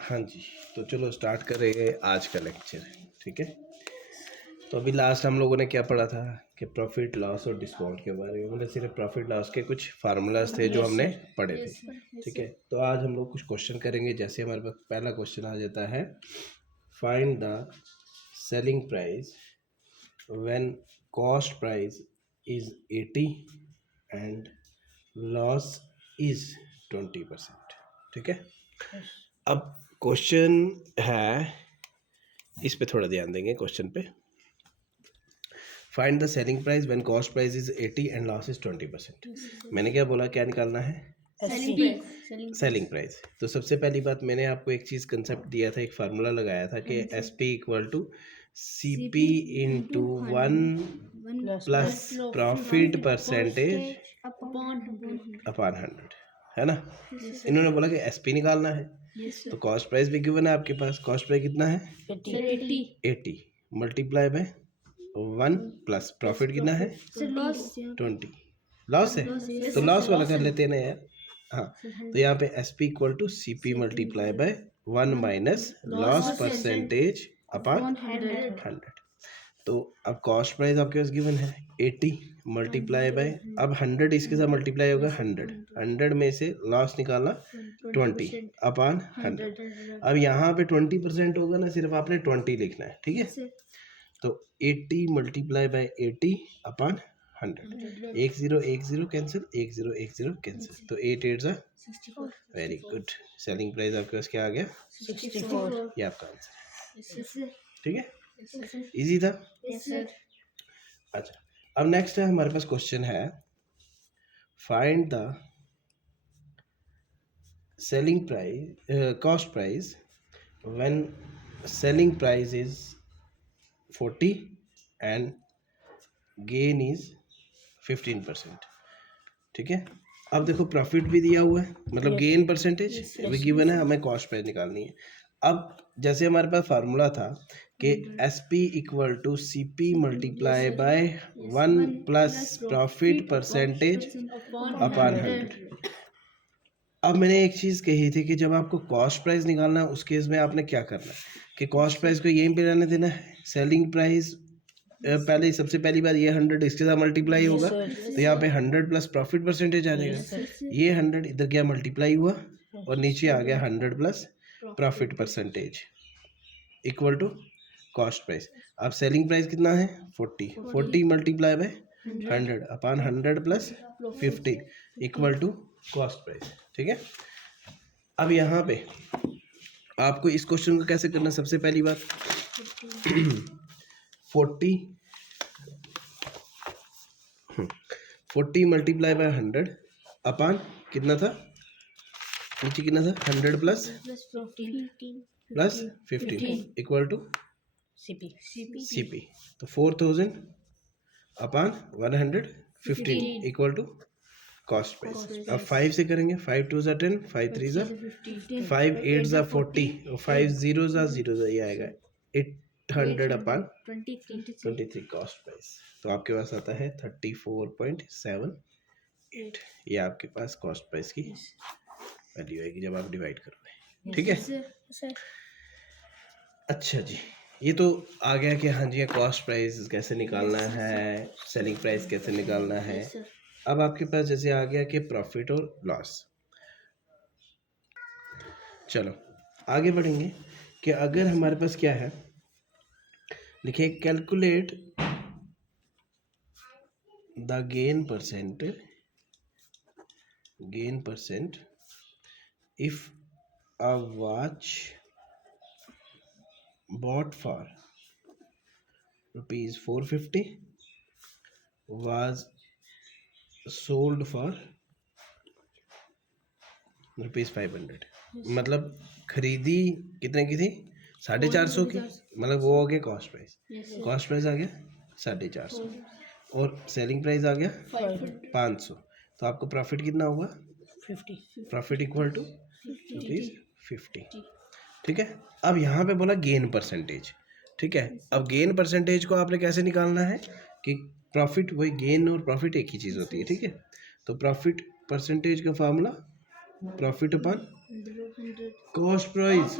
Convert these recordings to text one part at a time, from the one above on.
हाँ जी, तो चलो स्टार्ट करेंगे आज का लेक्चर। ठीक है, तो अभी लास्ट हम लोगों ने क्या पढ़ा था कि प्रॉफिट लॉस और डिस्काउंट के बारे में, मतलब सिर्फ प्रॉफिट लॉस के कुछ फार्मूलाज थे जो हमने पढ़े थे। ठीक है, तो आज हम लोग कुछ क्वेश्चन करेंगे। जैसे हमारे पास पहला क्वेश्चन आ जाता है, find the selling price when cost price is 80 and loss is 20%। ठीक है, अब क्वेश्चन है, इस पे थोड़ा ध्यान देंगे क्वेश्चन पे। Find the selling price when cost price is 80 and loss is 20%। मैंने क्या बोला, क्या निकालना है? Selling price. तो सबसे पहली बात, मैंने आपको एक चीज़ कंसेप्ट दिया था, एक फार्मूला लगाया था कि S P equal to C P into 1 plus profit percentage upon 100, है ना। इन्होंने बोला कि एस पी निकालना है। तो कॉस्ट प्राइस भी गिवन है आपके पास। कॉस्ट प्राइस कितना है? 80 मल्टीप्लाई बाय 1 प्लस प्रॉफिट कितना है? 20। लॉस है तो लॉस वाला कर लेते हैं ना यार। हाँ, तो यहाँ पे S P equal to C P multiply by 1 minus loss percentage upon 100। तो अब कॉस्ट प्राइस आपके पास गिवन है 80 मल्टीप्लाई बाय, अब 100 इसके साथ मल्टीप्लाई होगा 100 में से लॉस निकालना 20 अपॉन 100। अब यहाँ पे 20% होगा ना, सिर्फ आपने 20 लिखना है। ठीक है, तो 80 multiply by 80 upon 100। 10 cancel, 10 cancel, तो 8 8 जा 64। Very good. सेलिंग प्राइस आपके पास क्या आ गया? 64। ये आपका आंसर है। ठीक है, इजी था। अच्छा, अब नेक्स्ट है हमारे पास क्वेश्चन है, find the selling price cost price when selling price is 40 and gain is 15%। ठीक है, अब देखो प्रॉफिट भी दिया हुआ है, मतलब गेन परसेंटेज भी गिवन है, हमें कॉस्ट प्राइस निकालनी है। अब जैसे हमारे पास फार्मूला था कि S P equal to C P multiply by 1 plus profit percentage upon 100। अब मैंने एक चीज़ कही थी कि जब आपको कॉस्ट प्राइस निकालना है उस केस में आपने क्या करना है कि कॉस्ट प्राइस को यहीं पे रहने देना है। सेलिंग प्राइस पहले सबसे पहली बार ये 100 इसके साथ मल्टीप्लाई होगा, तो यहाँ पे 100 प्लस प्रॉफिट परसेंटेज आ जाएगा। ये 100 इधर गया मल्टीप्लाई हुआ और नीचे आ गया 100 plus profit percentage equal to cost price. अब सेलिंग प्राइस कितना है? 40 multiply by 100 upon 100 plus 15 equal to cost price. ठीक है, अब यहाँ पे आपको इस क्वेश्चन को कैसे करना, सबसे पहली बात 40 मल्टीप्लाई बाय 100 अपॉन कितना था नीचे, कितना था? 100 प्लस 15 इक्वल टू सीपी। तो 4000 upon 115 equal to cost price. अब 5 से करेंगे, 5 2 जा 10, 5 3 जा 5 8 जा 40 और 5 0 जा 0 जा, ये आएगा 800 अपॉन 23 कॉस्ट प्राइस। तो आपके पास आता है 34.78। ये आपके पास कॉस्ट प्राइस की वैल्यू आएगी जब आप डिवाइड करोगे। ठीक है, अच्छा जी, ये तो आ गया कि हाँ जी कॉस्ट प्राइस कैसे निकालना है, सेलिंग प्राइस कैसे निकालना है। अब आपके पास जैसे आ गया कि प्रॉफिट और लॉस। चलो आगे बढ़ेंगे कि अगर हमारे पास क्या है, लिखे calculate the gain percent if a watch bought for rupees 450 was sold for rupees 500। मतलब खरीदी कितने की थी? 450 की, मतलब वो हो गया कॉस्ट प्राइस। कॉस्ट प्राइस आ गया 450 और सेलिंग प्राइस आ गया 500। तो आपको प्रॉफिट कितना होगा? 50। Profit equal to ₹50। ठीक है, अब यहाँ पे बोला गेन परसेंटेज। ठीक है, अब गेन परसेंटेज को आपने कैसे निकालना है कि प्रॉफिट, वही गेन और प्रॉफिट एक ही चीज़ होती है। ठीक है, तो प्रॉफिट परसेंटेज का formula profit upon cost price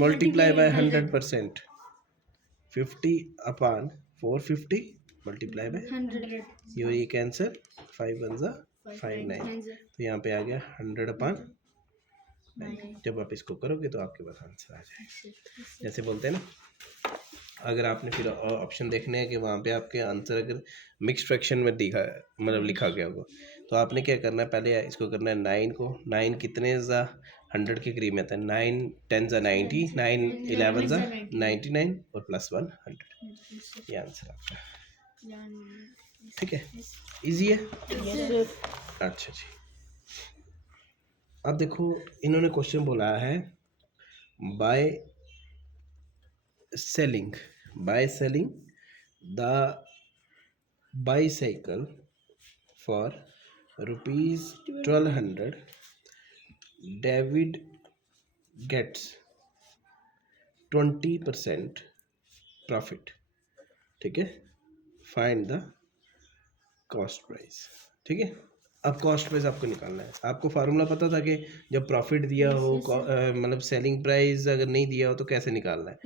multiply by 100%, 50 upon 450 multiply by 100, ये कैंसर 5 1 जा 5 9, तो यहाँ पे आ गया 100 अपॉन 9। जब आप इसको करोगे तो आपके पास आंसर आ जाएगा। जैसे बोलते हैं ना, अगर आपने फिर ऑप्शन देखने हैं कि वहाँ पे आपके आंसर अगर मिक्स फ्रैक्शन में दिखा मतलब लिखा गया होगा, तो आपने क्या करना है, पहले इसको करना है 9 को, 9 कितने ज़ा 100 के करीब में था, 9 10 ज़ा 90, 9 11 ज़ा 99 और प्लस 1 100, ये आंसर आपका। ठीक है, इजी है। अच्छा जी, अब देखो इन्होंने क्वेश्चन बोला है by selling the bicycle for rupees 1200, David gets 20% profit. ठीक है, फाइंड द कॉस्ट प्राइस। ठीक है, अब कॉस्ट प्राइस आपको निकालना है। आपको फार्मूला पता था कि जब प्रॉफिट दिया हो मतलब सेलिंग प्राइस अगर नहीं दिया हो तो कैसे निकालना है।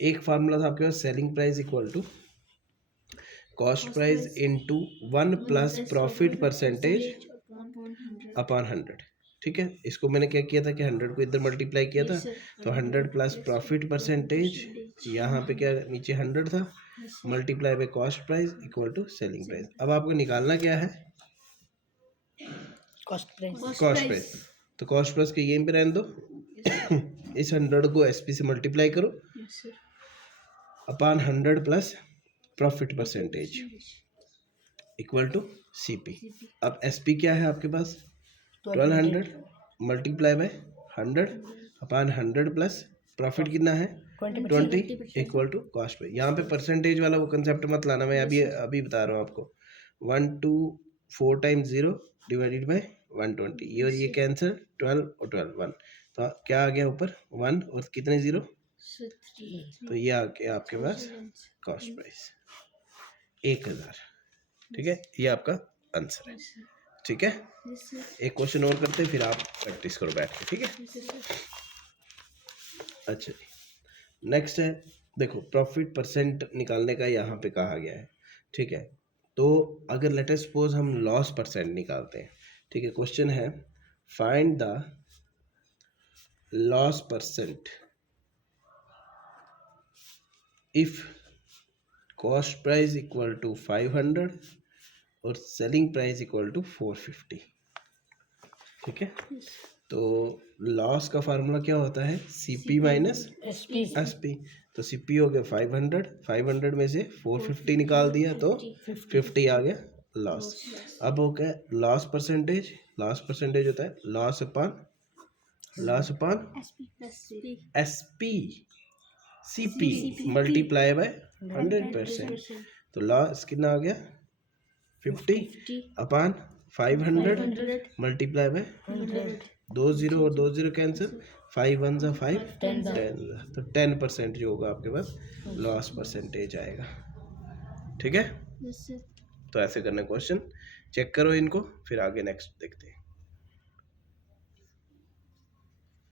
एक फार्मूला था आपके पास, selling price equal to cost price into 1 plus profit percentage upon 100। ठीक है, इसको मैंने क्या किया था कि 100 को इधर मल्टीप्लाई किया था, तो 100 प्लस प्रॉफिट परसेंटेज, यहाँ पे क्या नीचे 100 था, multiply by cost price equal to selling price. अब आपको निकालना क्या है, कॉस्ट प्राइस। तो कॉस्ट प्राइस के यहीं पे रहने दो, इस 100 को एसपी से मल्टीप्लाई करो upon 100 plus profit percentage equal to CP. अब एसपी क्या है आपके पास, 1200 multiply by 100 upon 100 plus profit कितना है 20 इक्वल टू कॉस्ट पे। यहाँ पे परसेंटेज वाला वो कंसेप्ट मत लाना, मैं अभी बता रहा हूँ आपको। 1 2 4 टाइम्स 0 डिवाइडेड बाय 120, ये और ये कैंसर 12 और 12 1, तो क्या आ गया ऊपर 1 और कितने 0, तो ये आ गया आपके पास कॉस्ट प्राइस 1000। ठीक है, ये आपका आंसर है। ठीक है, एक क्वेश्चन और करते हैं फिर आप प्रैक्टिस करो बैठ के। ठीक है, अच्छा जी, नेक्स्ट है, देखो प्रॉफिट परसेंट निकालने का यहाँ पे कहा गया है। ठीक है, तो अगर लेट अस सपोज हम लॉस परसेंट निकालते हैं। ठीक है, क्वेश्चन है find the loss percent if cost price equal to 500 और सेलिंग प्राइस इक्वल टू 450। ठीक है, तो लॉस का फार्मूला क्या होता है, सीपी माइनस एसपी। तो सीपी हो गया 500, 500 में से 450 निकाल दिया तो 50 आ गया लॉस। अब हो गया लॉस परसेंटेज होता है loss upon SP CP multiply by 100%, तो लॉस कितना आ गया 50 अपॉन 500 मल्टीप्लाई बाय 2 0 और 2 0 कैंसिल, 5 1 जा 5 10, तो 10% जो होगा आपके पास लॉस परसेंटेज आएगा। ठीक है, तो ऐसे करना क्वेश्चन, चेक करो इनको, फिर आगे नेक्स्ट देखते हैं।